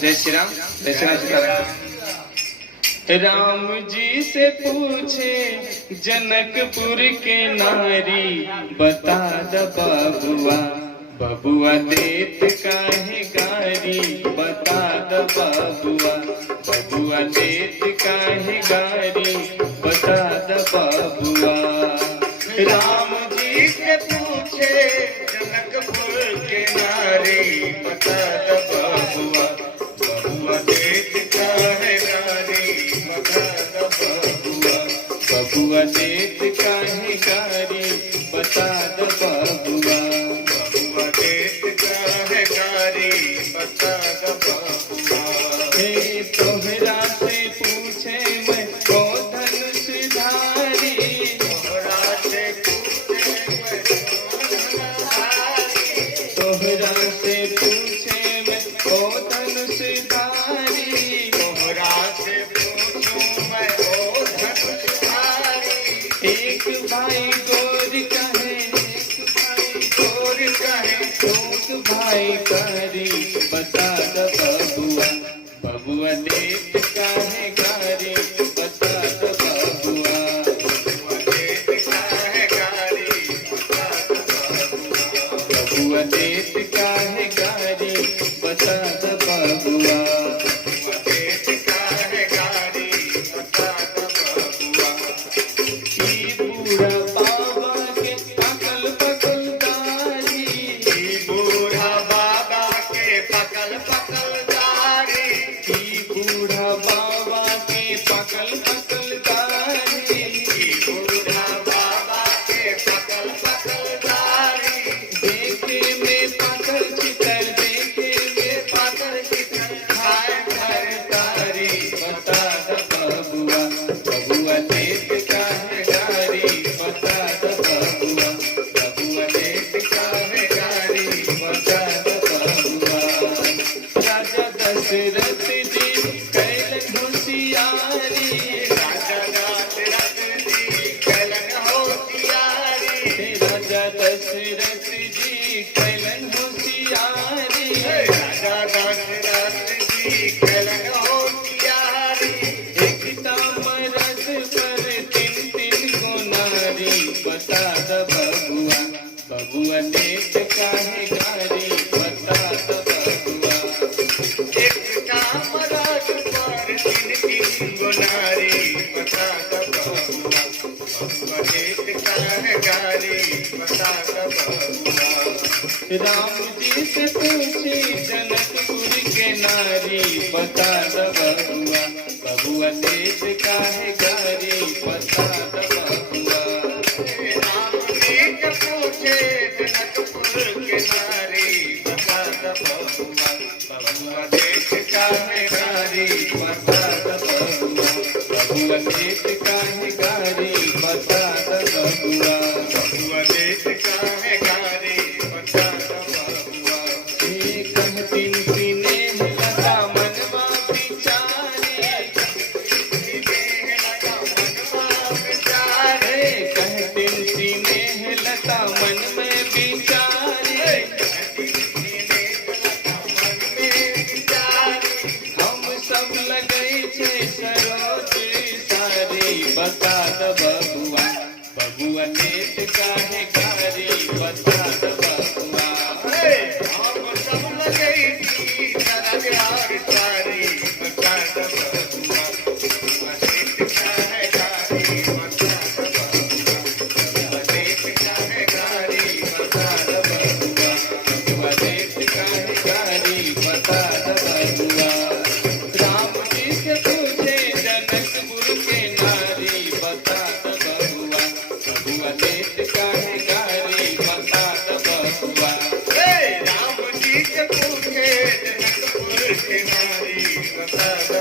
जय श्री राम, जय श्री राम, सीताराम। राम जी से पूछे जनकपुर के नारी, बता द बबुआ, बबुआ देत काहे गारी, बता द बबुआ, बबुआ देत काहे गारी, बता द बबुआ। राम जी से पूछे जनकपुर के नारी, बता द बबुआ, बबुआ देत काहे गारी, बता द बबुआ, बबुआ देत काहे गारी, बता द बबुआ, बबुआ देत काहे गारी, बता द बबुआ। हे तोहरा से पूछे मैं को धनुषधारी, तोहरा से पूछे मैं को धनुषधारी, तोहरा से पूछे मैं को धनुषधारी, तोहरा से पूछूं मैं को धनुषधारी। एक भाई गोर कहे, एक भाई गोर कहे, एक भाई कारी, बता द बबुआ, बबुआ देत काहे गारी, बता द बबुआ, बबुआ देत काहे गारी, बता द बबुआ, बबुआ देत काहे गारी, बता द बबुआ, बबुआ देत काहे गारी, बता द बबुआ। ई बूढ़ा बाबा के पकल पकल दारी, ई बूढ़ा बाबा के पकल पकल दारी, ई बूढ़ा बाबा के पकल पकल दारी, ई बूढ़ा बाबा के पकल पकल दारी। देखे में पाकर चितर, देखे में पाकर चितर, खाए भर तारी, बता द बबुआ, बबुआ देत काहे गारी, बता द बबुआ, बबुआ देत काहे गारी, बता द बबुआ। राजा दशरथ जी कैलन होशियारी, राजा दशरथ जी कैलन होशियारी, राजा दशरथ जी कैलन होशियारी, राजा दशरथ जी कैलन होशियारी। एक तामरस पर तीन तीन को नारी, बता द बबुआ, बबुआ देत काहे गारी, बता द बबुआ। एक तामरस पर तीन तीन को नारी, बता द बबुआ, बबुआ देत काहे गारी, बता द बबुआ। राम जी से पूछे जनकपुर के नारी, बता द बबुआ, बबुआ देत काहे गारी, बता द बबुआ। राम जी से पूछे जनकपुर के नारी, बता द बबुआ, बबुआ देत काहे गारी, बता द बबुआ, बबुआ देत काहे गारी, बता द बबुआ, बबुआ देत काहे गारी, बता द बबुआ। हे कहतिन सिनेह लता मनवा बिचारी, सिनेह लता मनवा बिचारे, कहतिन सिनेह लता मन में बिचारी, कहतिन सिनेह लता मन में बिचारी। हम सब लगई छे सरोज सारी, बता द बबुआ, बबुआ देत काहे गारी, बता द बबुआ। हम सब लगई छी सरोज सारी, बता द बबुआ, बबुआ देत काहे गारी, बता द बबुआ, बबुआ देत काहे गारी, बता द बबुआ, बबुआ देत काहे गारी, बता द बबुआ। राम जी से पूछे जनकपुर के नारी, बता द बबुआ, बबुआ देत काहे गारी, बता द बबुआ। राम जी से पूछे जनकपुर के नारी, बता द